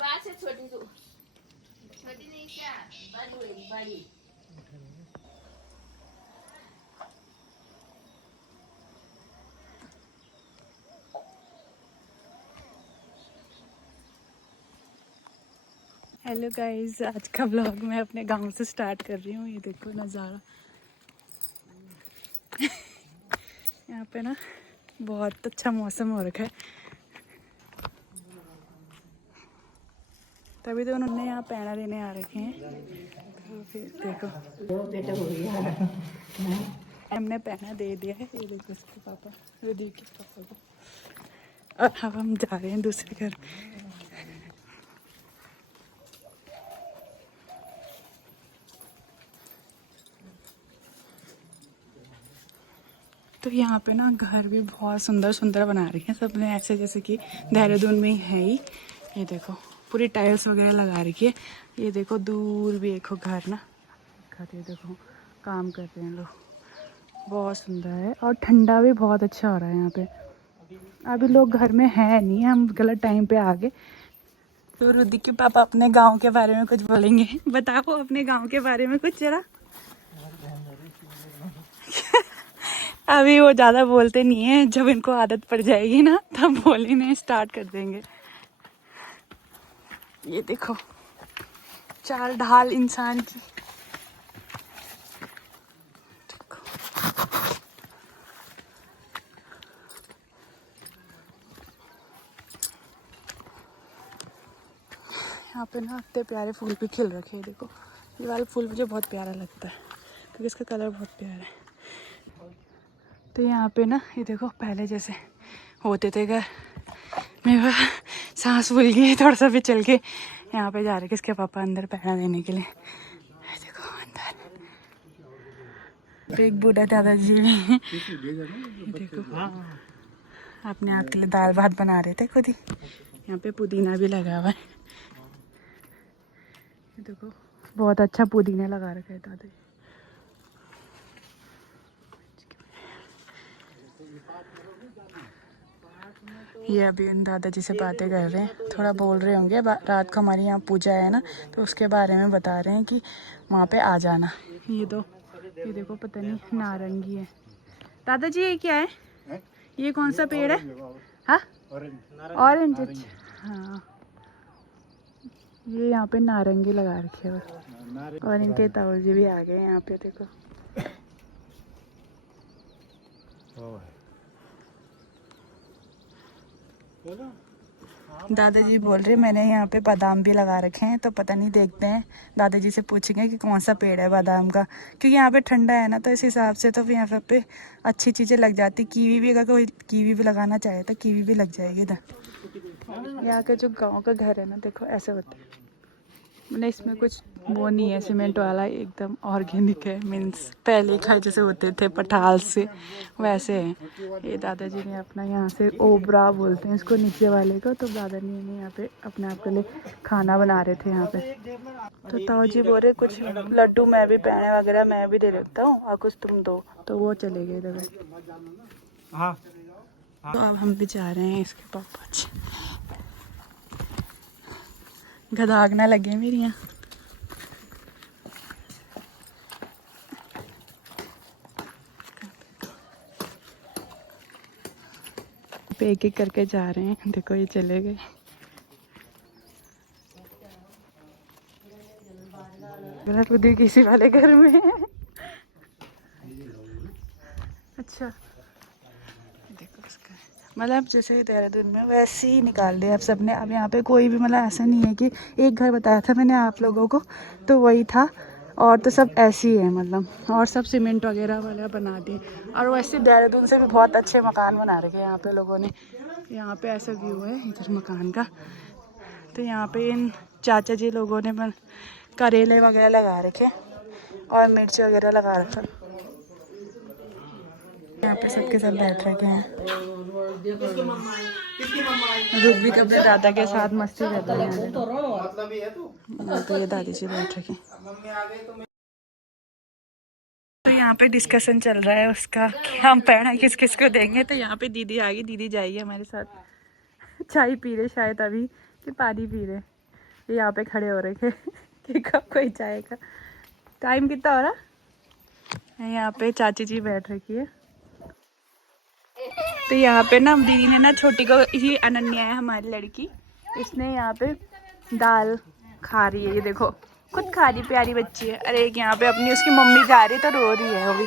बात से छोटी नहीं क्या बड़ी। हेलो गाइस, आज का व्लॉग मैं अपने गांव से स्टार्ट कर रही हूँ। ये देखो नज़ारा। यहाँ पे ना बहुत अच्छा मौसम हो रखा है, तभी तो उन्होंने यहाँ पैना देने आ रखे हैं। तो फिर देखो हमने पैना दे दिया है। ये देखो उसके पापा, रुदी के पापा को। और अब हम जा रहे हैं दूसरे घर। तो यहाँ पे ना घर भी बहुत सुंदर सुंदर बना रही हैं सबने, ऐसे जैसे कि देहरादून में ही है ही। ये देखो पूरी टाइल्स वगैरह लगा रखी है। ये देखो दूर भी देखो घर ना, ये देखो काम कर रहे हैं लोग, बहुत सुंदर है। और ठंडा भी बहुत अच्छा हो रहा है यहाँ पे। अभी लोग घर में है नहीं, हम गलत टाइम पे आ गए। तो रुदी के पापा अपने गांव के बारे में कुछ बोलेंगे। बताओ अपने गांव के बारे में कुछ जरा। अभी वो ज़्यादा बोलते नहीं है, जब इनको आदत पड़ जाएगी ना तब बोलने स्टार्ट कर देंगे। ये देखो चाल ढाल इंसान की। देखो यहाँ पे ना इतने प्यारे फूल भी खिल रखे हैं। देखो ये वाला फूल मुझे बहुत प्यारा लगता है क्योंकि इसका कलर बहुत प्यारा है। तो यहाँ पे ना ये देखो पहले जैसे होते थे घर। मेरा सांस भूल गई थोड़ा सा भी चल के। यहाँ पे जा रहे किसके पापा अंदर पैना देने के लिए। देखो अंदर तो एक बूढ़ा दादाजी भी हैं। देखो अपने आप के लिए दाल भात बना रहे थे खुद ही। यहाँ पे पुदीना भी लगा हुआ है। देखो बहुत अच्छा पुदीना लगा रखा है दादाजी। ये अभी उन दादाजी से बातें कर रहे हैं, थोड़ा बोल रहे होंगे। रात को हमारी यहाँ पूजा है ना, तो उसके बारे में बता रहे हैं कि वहाँ पे आ जाना। ये देखो पता नहीं नारंगी है। दादाजी ये क्या है? ये कौन सा पेड़ है? हाँ ऑरेंज। हाँ ये यहाँ पे नारंगी लगा रखी है। और इनके ताऊजी भी आ गए यहाँ पे। देखो दादाजी बोल रहे मैंने यहाँ पे बादाम भी लगा रखे हैं, तो पता नहीं देखते हैं। दादाजी से पूछेंगे कि कौन सा पेड़ है बादाम का, क्योंकि यहाँ पे ठंडा है ना, तो इस हिसाब से तो यहाँ पे अच्छी चीज़ें लग जाती। कीवी भी, अगर कोई कीवी भी लगाना चाहे तो कीवी भी लग जाएगी इधर। यहाँ के जो गाँव का घर है ना, देखो ऐसे होते हैं। मैंने इसमें कुछ वो नहीं है सीमेंट वाला, एकदम ऑर्गेनिक है। मीन्स पहले घर जैसे होते थे पठाल से, वैसे हैं। ये दादाजी ने अपना यहाँ से ओबरा बोलते हैं इसको नीचे वाले को, तो दादाजी ने यहाँ पे अपने आप के लिए खाना बना रहे थे यहाँ पे। तो ताऊ जी बोल रहे कुछ लड्डू मैं भी पैने वगैरह मैं भी दे देता हूँ और कुछ तुम दो, तो वो चले गए इधर। तो अब हम भी जा रहे हैं इसके पापा। गदाग ना लगे मेरी यहाँ। एक एक करके जा रहे हैं। देखो ये चले गए। रुदी किसी वाले घर में है। अच्छा देखो इसका मतलब जैसे देहरादून में वैसे ही निकाल दिया अब सबने। अब यहाँ पे कोई भी मतलब ऐसा नहीं है कि एक घर बताया था मैंने आप लोगों को, तो वही था। और तो सब ऐसे ही है मतलब, और सब सीमेंट वगैरह वाला बना दिए। और वैसे देहरादून से भी बहुत अच्छे मकान बना रखे हैं यहाँ पे लोगों ने। यहाँ पे ऐसा व्यू है इधर मकान का। तो यहाँ पे इन चाचा जी लोगों ने करेले वगैरह लगा रखे और मिर्च वगैरह लगा रखा। यहाँ पे सबके सब बैठ रखे हैं। रुक भी अपने दादा के साथ मस्ती कर रहे हैं। तो ये दादी जी बैठ रखे। तो यहाँ पे डिस्कशन चल रहा है उसका कि हम पैना किस किस को देंगे। तो यहाँ पे दीदी आ गई, दीदी जाएगी हमारे साथ। चाय पी रहे शायद अभी कि पानी पी रहे। ये यहाँ पे खड़े हो रहे थे कि कब कोई जाएगा। टाइम कितना हो रहा? यहाँ पे चाची जी बैठ रखी है। तो यहाँ पे ना दीदी ने ना छोटी को, ये अनन्या है हमारी लड़की, इसने यहाँ पे दाल खा रही है। ये देखो खुद खा रही, प्यारी बच्ची है। अरे एक यहाँ पे अपनी उसकी मम्मी जा रही तो रो रही है वो भी।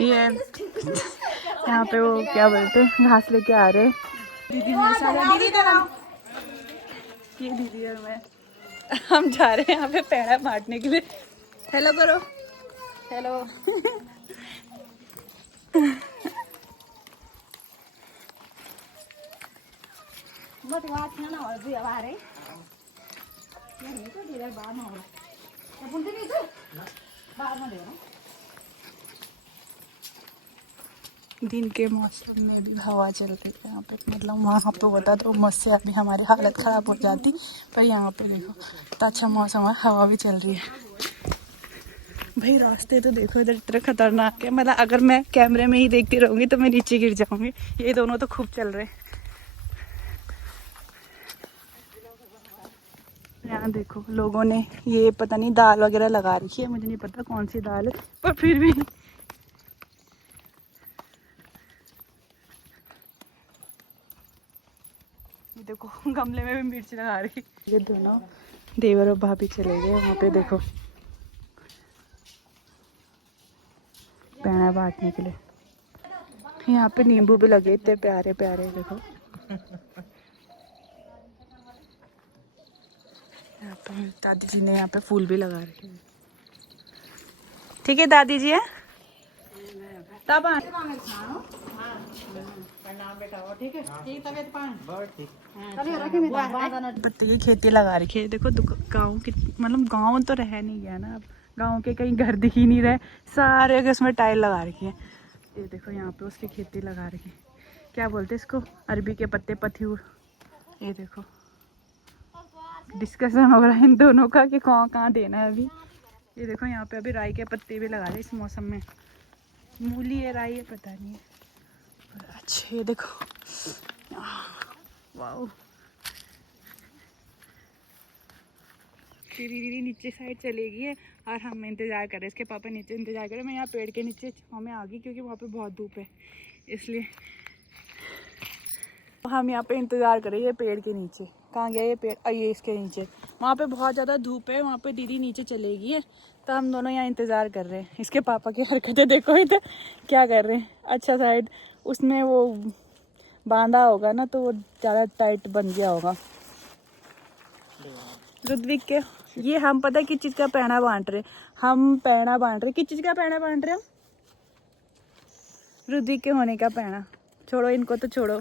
ये यहाँ पे वो क्या बोलते हैं, घास लेके आ रहे। दीदी मेरे साथ, दीदी का नाम, ये दीदी और मैं, हम जा रहे हैं यहाँ पे पेड़ा बांटने के लिए। हेलो करो, हेलो। दिन के मौसम में भी हवा चल रही है यहाँ पे, मतलब वहाँ पे होता तो मस्त से अभी हमारी हालत ख़राब हो जाती, पर यहाँ पे देखो इतना अच्छा मौसम है, हवा भी चल रही है। भाई रास्ते तो देखो इधर इतना खतरनाक है, मतलब अगर मैं कैमरे में ही देखती रहूँगी तो मैं नीचे गिर जाऊँगी। ये दोनों तो खूब चल रहे हैं। यहाँ देखो लोगों ने ये पता नहीं दाल वगैरह लगा रखी है, मुझे नहीं पता कौन सी दाल है, पर फिर भी देखो गमले में भी मिर्च लगा रही। ये दोनों देवर और भाभी चले गए वहाँ पे, देखो पेड़ा बांटने के लिए। यहाँ पे नींबू भी लगे इतने प्यारे प्यारे, देखो यहाँ पे दादी जी ने यहाँ पे फूल भी लगा रखे हैं। ठीक है दादी जी है तब पत्ते की खेती लगा रखी है। देखो गाँव की, मतलब गाँव तो रह नहीं गया ना अब, गाँव के कहीं घर दिख ही नहीं रहे, सारे उसमें टाइल लगा रखी है। ये देखो यहाँ पे उसकी खेती लगा रखी है, क्या बोलते हैं इसको, अरबी के पत्ते, पथियूर। ये देखो डिस्कशन हो रहा है इन दोनों का कि कहाँ कहाँ देना है अभी। ये देखो यहाँ पे अभी राई के पत्ते भी लगा रहे इस मौसम में, मूली है राई है पता नहीं है। अच्छा ये देखो वाओ, दीदी नीचे साइड चलेगी है और हम इंतज़ार करें, इसके पापा नीचे इंतज़ार करें। मैं यहाँ पेड़ के नीचे छाँव में आ गई क्योंकि वहाँ पे बहुत धूप है, इसलिए हम यहाँ पे इंतज़ार करें। ये पेड़ के नीचे कहाँ गया ये पेड़, ये इसके नीचे, वहाँ पे बहुत ज़्यादा धूप है, वहाँ पे दीदी नीचे चलेगी है, तो हम दोनों यहाँ इंतज़ार कर रहे हैं। इसके पापा की हरकतें देखो इधर क्या कर रहे हैं। अच्छा साइड उसमें वो बांधा होगा ना, तो वो ज़्यादा टाइट बन गया होगा। रुद्विक के ये हम पता है किस चीज़ का पैना बांट रहे, हम पैना बांट रहे, किस चीज़ का पैना बांट रहे हम, रुद्विक के होने का पैना। छोड़ो इनको तो छोड़ो,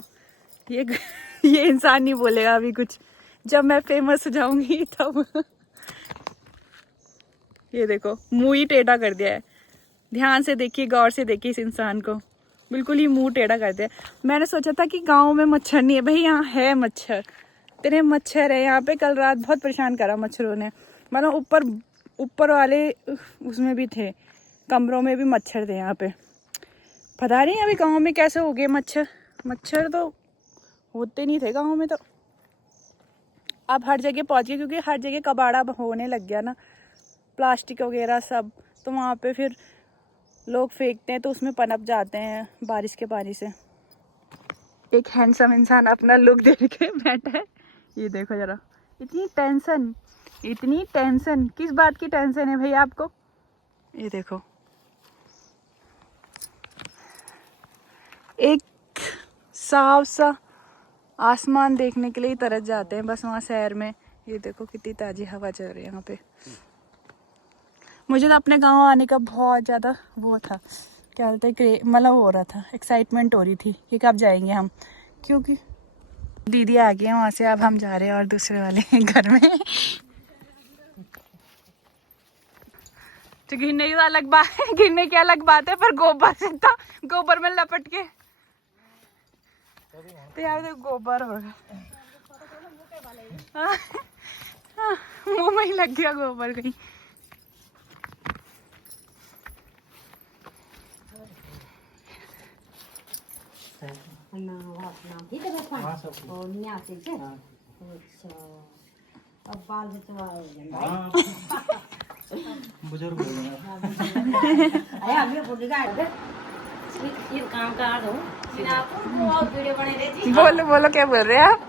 ये इंसान नहीं बोलेगा अभी कुछ, जब मैं फेमस हो जाऊंगी तब। ये देखो मुंह ही टेढ़ा कर दिया है, ध्यान से देखिए, गौर से देखिए इस इंसान को, बिल्कुल ही मुंह टेढ़ा कर दिया। मैंने सोचा था कि गांव में मच्छर नहीं है, भाई यहाँ है मच्छर, इतने मच्छर है यहाँ पे। कल रात बहुत परेशान करा मच्छरों ने, मतलब ऊपर वाले उसमें भी थे, कमरों में भी मच्छर थे यहाँ पे। पता नहीं अभी गाँव में कैसे हो गए मच्छर, मच्छर तो होते नहीं थे गाँव में, तो अब हर जगह पहुँच गए क्योंकि हर जगह कबाड़ा होने लग गया ना, प्लास्टिक वगैरह सब, तो वहाँ पे फिर लोग फेंकते हैं तो उसमें पनप जाते हैं बारिश के पानी से। एक हैंडसम इंसान अपना लुक देख के बैठा है, ये देखो जरा, इतनी टेंशन किस बात की टेंशन है भाई आपको। ये देखो एक साफ सा आसमान देखने के लिए ही तरस जाते हैं बस वहाँ शहर में। ये देखो कितनी ताज़ी हवा चल रही है यहाँ पे। मुझे तो अपने गांव आने का बहुत ज़्यादा वो था, क्या बोलते हैं, मतलब हो रहा था, एक्साइटमेंट हो रही थी कि कब जाएंगे हम, क्योंकि दीदी आ गई है वहाँ से, अब हम जा रहे हैं और दूसरे वाले घर में। तो गिरने की अलग बात है, गिरने की अलग बात है, पर गोबर से था, गोबर में लपट के तो यार तो गोबर होगा, मुंह में ही लग गया गोबर कहीं। बुजुर्ग हो गए। बोलो बोलो क्या बोल रहे हैं आप?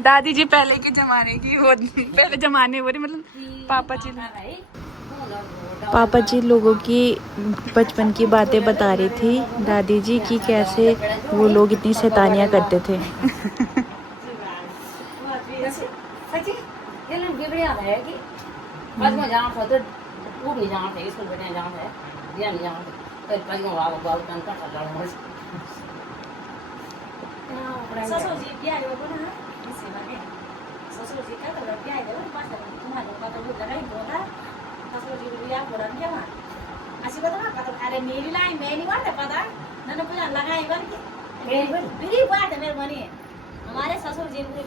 दादी जी पहले के जमाने की, वो पहले जमाने बोल रही, मतलब पापा जी लोगों की बचपन की बातें बता रही थी दादी जी की, कैसे वो लोग इतनी शैतानियाँ करते थे।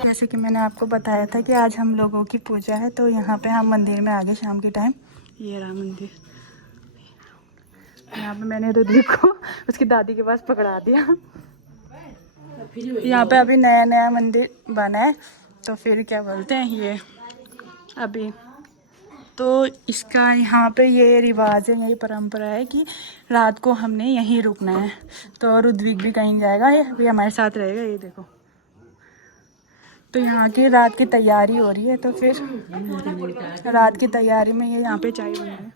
जैसे कि मैंने आपको बताया था कि आज हम लोगों की पूजा है, तो यहाँ पे हम मंदिर में आ गए शाम के टाइम। ये रहा मंदिर। यहाँ पे मैंने रुद्रिक को उसकी दादी के पास पकड़ा दिया। यहाँ पे अभी नया नया मंदिर बना है, तो फिर क्या बोलते हैं ये अभी तो इसका यहाँ पे ये रिवाज है, यही परंपरा है कि रात को हमने यहीं रुकना है। तो रुद्विक भी कहीं जाएगा, ये भी हमारे साथ रहेगा। ये देखो, तो यहाँ की रात की तैयारी हो रही है, तो फिर रात की तैयारी में ये यहाँ पे चाय बन रही है।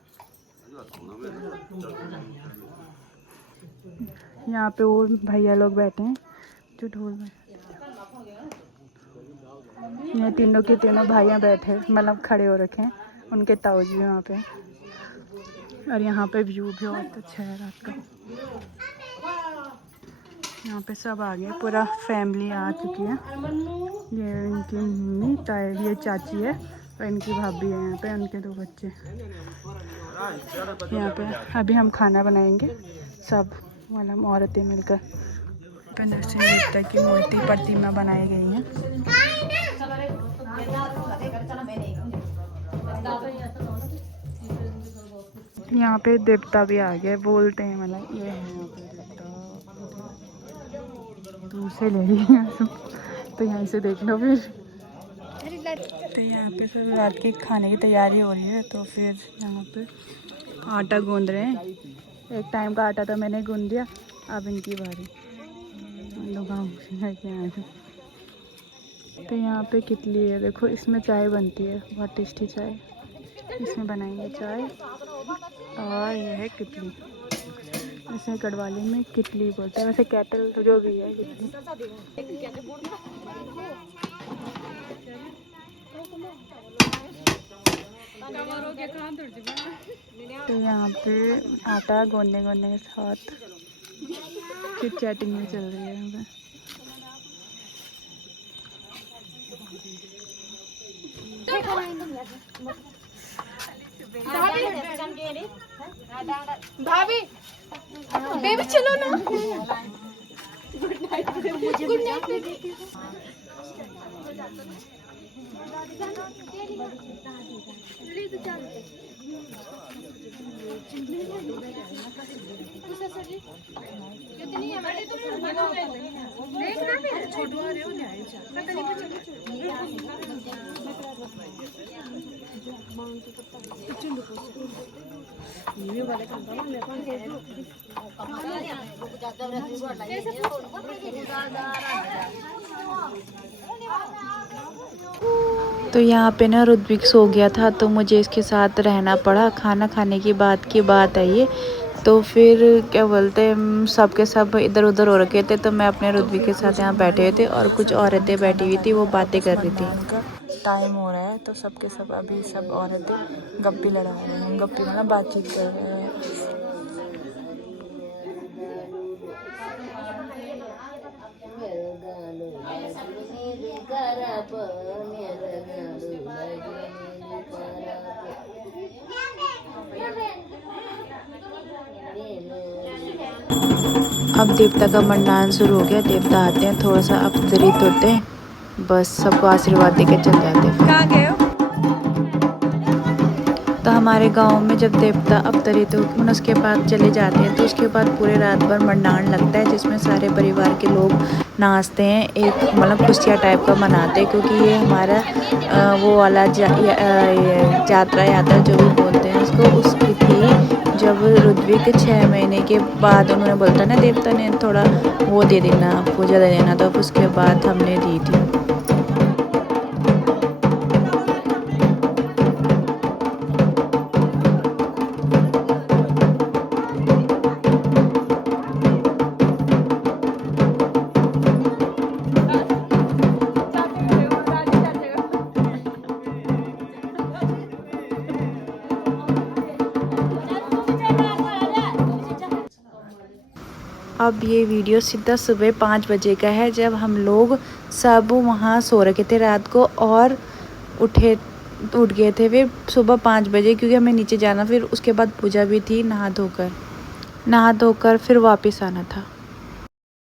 यहाँ पे वो भैया लोग बैठे हैं जो ढोल में, ये तीनों के तीनों भाइयाँ बैठे, मतलब खड़े हो रखे हैं, उनके ताऊ जी वहाँ पे। और यहाँ पे व्यू भी बहुत अच्छा है रात का। यहाँ पे सब आ गए, पूरा फैमिली आ चुकी है। ये इनकी मम्मी, ये चाची है, और इनकी भाभी है यहाँ पे, उनके 2 बच्चे। यहाँ पे अभी हम खाना बनाएंगे सब, मतलब औरतें मिलकर। नरसिंह देवता की मूर्ति प्रतिमा बनाई गई है। यहाँ पे देवता भी आ गए, बोलते हैं, मतलब ये है यहाँ पे देवता। दूर से ले रही है तो यहाँ से देख लो फिर। तो यहाँ पे सब रात के खाने की तैयारी हो रही है, तो फिर यहाँ पे आटा गूंद रहे हैं। एक टाइम का आटा तो मैंने गूंद दिया, अब इनकी बारी। लोग आए थे। तो यहाँ पे कितली है, देखो इसमें चाय बनती है, बहुत टेस्टी चाय। इसमें बनाएंगे चाय। और ये है कितली, इसे गढ़वाली में कितली बोलते हैं, वैसे कैटल तो जो भी है कितली। तो यहाँ पे आटा गूंदने के साथ फिर चैटिंग भी चल रही है यहाँ पे। भाभी बेबी चलो ना। Good night. Good night. तो यहाँ पे ना रुद्विक सो गया था, तो मुझे इसके साथ रहना पड़ा। खाना खाने की बात है ये। तो फिर क्या बोलते हैं, सब के सब इधर उधर हो रखे थे, तो मैं अपने रुद्विक के साथ यहाँ बैठे हुए थे, और कुछ औरतें बैठी हुई थी, वो बातें कर रही थी। टाइम हो रहा है, तो सबके सब अभी सब औरतें गप्पी लड़ा रहे हैं। गप्पी मतलब बातचीत कर रहे हैं। अब देवता का मंडान शुरू हो गया। देवता आते हैं, थोड़ा सा अवतरित होते हैं, बस सबको आशीर्वाद देकर चल जाते हैं। कहाँ गए हो? तो हमारे गांव में जब देवता अवतरित होकर उसके बाद चले जाते हैं तो उसके बाद पूरे रात भर मंडाण लगता है, जिसमें सारे परिवार के लोग नाचते हैं, एक मतलब खुशियाँ टाइप का मनाते हैं, क्योंकि ये हमारा वो वाला यात्रा जो भी बोलते हैं उसको, उसकी थी जब ऋत्विक के 6 महीने के बाद उन्होंने बोलता ना देवता ने थोड़ा वो दे देना, पूजा दे देना, तो उसके बाद हमने दी थी। अब ये वीडियो सीधा सुबह 5 बजे का है, जब हम लोग सब वहाँ सो रखे थे रात को और उठ गए थे फिर सुबह 5 बजे, क्योंकि हमें नीचे जाना, फिर उसके बाद पूजा भी थी, नहा धोकर फिर वापस आना था।